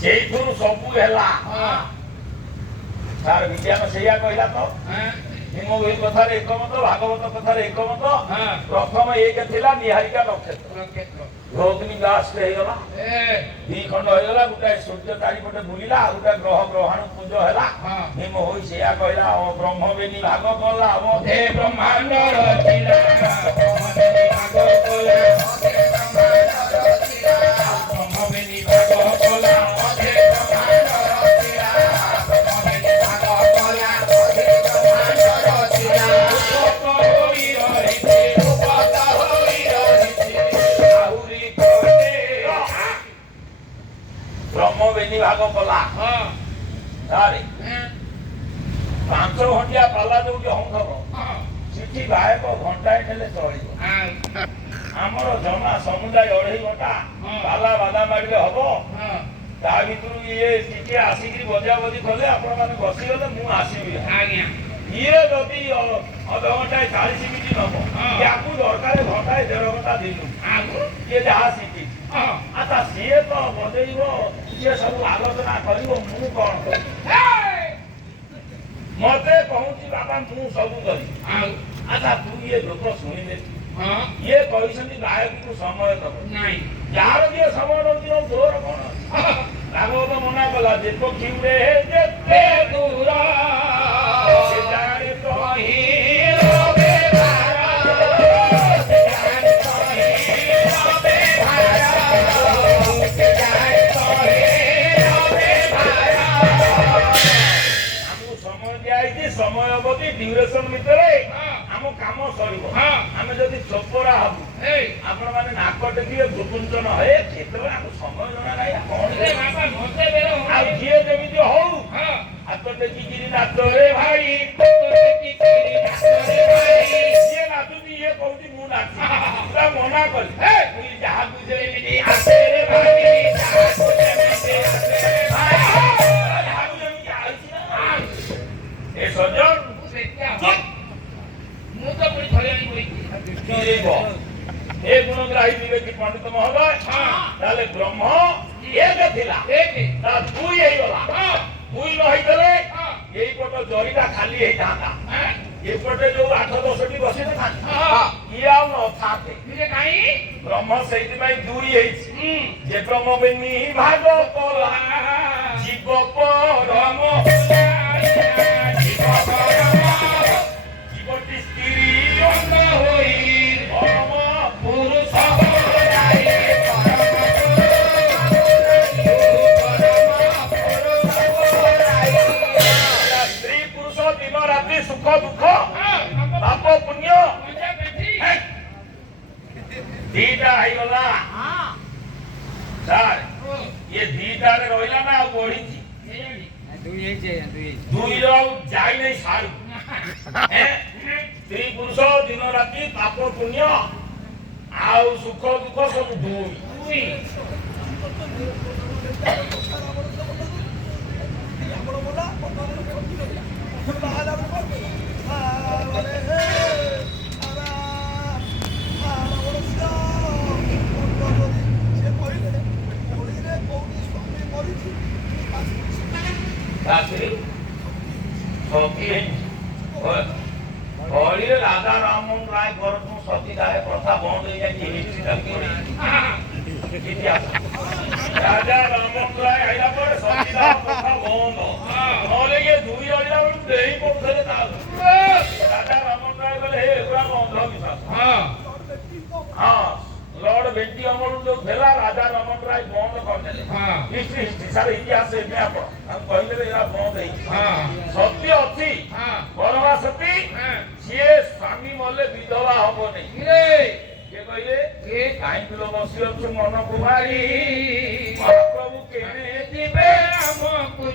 ସେଇଥିରୁ ସବୁ ହେଲା। ତାର ବିଜ୍ଞାନ ସେଇଆ କହିଲା ତ ହିମ ବହି କଥାରେ ଏକମତ, ଭାଗବତ କଥାରେ ଏକମତ। ପ୍ରଥମ ଏକ ଥିଲା ନିହାରିକା ନକ୍ଷତ୍ର, ରୋହିଣୀ ଲାଷ୍ଟ ହେଇଗଲା, ଦି ଖଣ୍ଡ ହେଇଗଲା, ଗୋଟାଏ ସୂର୍ଯ୍ୟ ଚାରିପଟେ ବୁଲିଲା, ଆଉ ଗୋଟାଏ ଗ୍ରହ ଗ୍ରହାଣୁ ପୁଞ୍ଜ ହେଲା। ହିମ ହୋଇ ସେଇଆ କହିଲା, ବ୍ରହ୍ମ ବେନି ଭାଗ କଲା ମଧେ ବ୍ରହ୍ମାଣ୍ଡ ରଚିଲା, ବ୍ରହ୍ମ ବେନି ଭାଗ କଲା ମଧେ ବ୍ରହ୍ମାଣ୍ଡ ରଚିଲା, ବ୍ରହ୍ମ ବେନି ଭାଗ କଲା। ତାରେ 5 ଘଣ୍ଟିଆ ପାଲା ଯୋଉଠି ହଉଥବ ସେଠି ଗାୟକ ଘଣ୍ଟାଏ ନେଲେ ଚଳିବ। ଆମର ଜମା ସମୁଦାୟ 2.5 ଘଣ୍ଟା ପାଲା ବାଦା ମାରିଲେ ହବ। ତା ଭିତରୁ ଇଏ ଟିକେ ଆସିକି ବଜା ବଜି କଲେ, ଆପଣ ମାନେ ବସିଗଲେ ମୁଁ ଆସିବି। ଇଏ ଯଦି ଅଧଘଣ୍ଟାଏ 40 ମିନିଟ୍ ନବ, ୟାକୁ ଦରକାର ଘଣ୍ଟାଏ 1.5 ଘଣ୍ଟା ଦିନୁ ଇଏ ଯାହା ଶିଖିଛି। ଆଚ୍ଛା ସିଏ ତ ବଜେଇବ, ସିଏ ସବୁ ଆଲୋଚନା କରିବ, ମୁଁ କଣ କରିବି? ମତେ କହୁଛି ବାବା ମୁଁ ସବୁ କରିବି। ଆଚ୍ଛା ତୁ ଇଏ ଲୋକ ଶୁଣିଲେ, ଇଏ କହିଛନ୍ତି ଗାୟକକୁ ସମୟ ଦବ, ଯାହାର ଯିଏ ସମୟ ଦଉଛି ତୋର କଣ? ଭାଗବତ ମନା କଲା, ଯେ ପକ୍ଷୀରେ ଯେତେ ଦୂର ସେ ଜାଣି କହି ସମୟ ଅବଧି ଡ୍ୟୁରେସନ ଭିତରେ ଆମ କାମ ସରିବ। ଆମେ ଯଦି ଚୋପରା ହବୁ, ଆପଣ ମାନେ ନାକ ଟେକିବେ, ଗୁପୁଞ୍ଚନ ହଏ, କେତେବେଳେ ଆମ ସମୟ ଜଣା ନାହିଁ। ଆଉ ଯିଏ ଯେମିତି ହଉ, ହାତ ଟେକିକିରି ନାଚରେ ଭାଇ, ସିଏ ନାଚୁଛି, ଇଏ କହୁଛି ମୁଁ ନାଚୁଛି, ପୁରା ମନା କଲି। ଯାହାକୁ ଯେମିତି ଆସେ ରେ ଭାଇ, ଯାହାକୁ ଯେମିତି ଆସେ ରେ ଭାଇ, ଯାହାକୁ ଯେମିତି ଆଇଛି ନା ଏ ସଜନ ମୁଁ ତ ପୁଣି ଧରିଆଣି କହିଛି ଏ ଗୁଣଗ୍ରାହୀ ବିବେକୀ ପଣ୍ଡିତ ମହୋଦୟ। ତାହେଲେ ବ୍ରହ୍ମ ଏକ ଥିଲା, ତା 2 ହେଇଗଲା। 2 ନ ହେଇଥିଲେ ଏଇପଟ ଜରିଟା ଖାଲି ହେଇଥାନ୍ତା, ଏପଟେ ଯୋଉ 8-10ଟି ବସିନଥାନ୍ତି ଇଏ ଆଉ ନଥାନ୍ତେ। ବ୍ରହ୍ମ ସେଇଥିପାଇଁ 2 ହେଇଛି, ଯେ ବ୍ରହ୍ମ ବେନି ଭାଗ କଲା ଜୀବ ପରମ, ଜୀବଟି ସ୍ତ୍ରୀ ଅଙ୍ଗ ହୋଇ ପରମ ପୁରୁଷ ସ୍ତ୍ରୀ ପୁରୁଷ ଦିନ ରାତି ସୁଖ ଦୁଃଖ ପାପ ପୁଣ୍ୟ ଦିଟା ହେଇଗଲା। ସାର୍ ଇଏ ଦିଟାରେ ରହିଲା ନା ଆଉ ବଢିଛି? 2 ଆଉ ଯାଇ ନାହିଁ ସାରୁ। ସ୍ତ୍ରୀ ପୁରୁଷ ଦିନ ରାତି ପାପ ପୁଣ୍ୟ ଆଉ ସୁଖ ଦୁଃଖ ସବୁ 2। हरिरे राजा राममोहन राय घर सती दाय प्रथा बंद हो जाए राजा राममोहन राय आइला पर सती दाय प्रथा बंद नले ये 2 अड़िला बेलू देही पड़ुले राजा राममोहन राय बोले हे एगुड़ा अंधविश्वास। हाँ लॉर्ड बेंटी अमल जो थेला राजा राममोहन राय बंद करदेले। हिस्ट्री सार इतिहास एमे आपण कहले एरा बंद है। सत्य अछि बरवा सती सीए स्वामी मले विधवा हबो नै के कहले के काई किलो बसी अछु मन कुमारी महाप्रभु केने दिबे हमकु।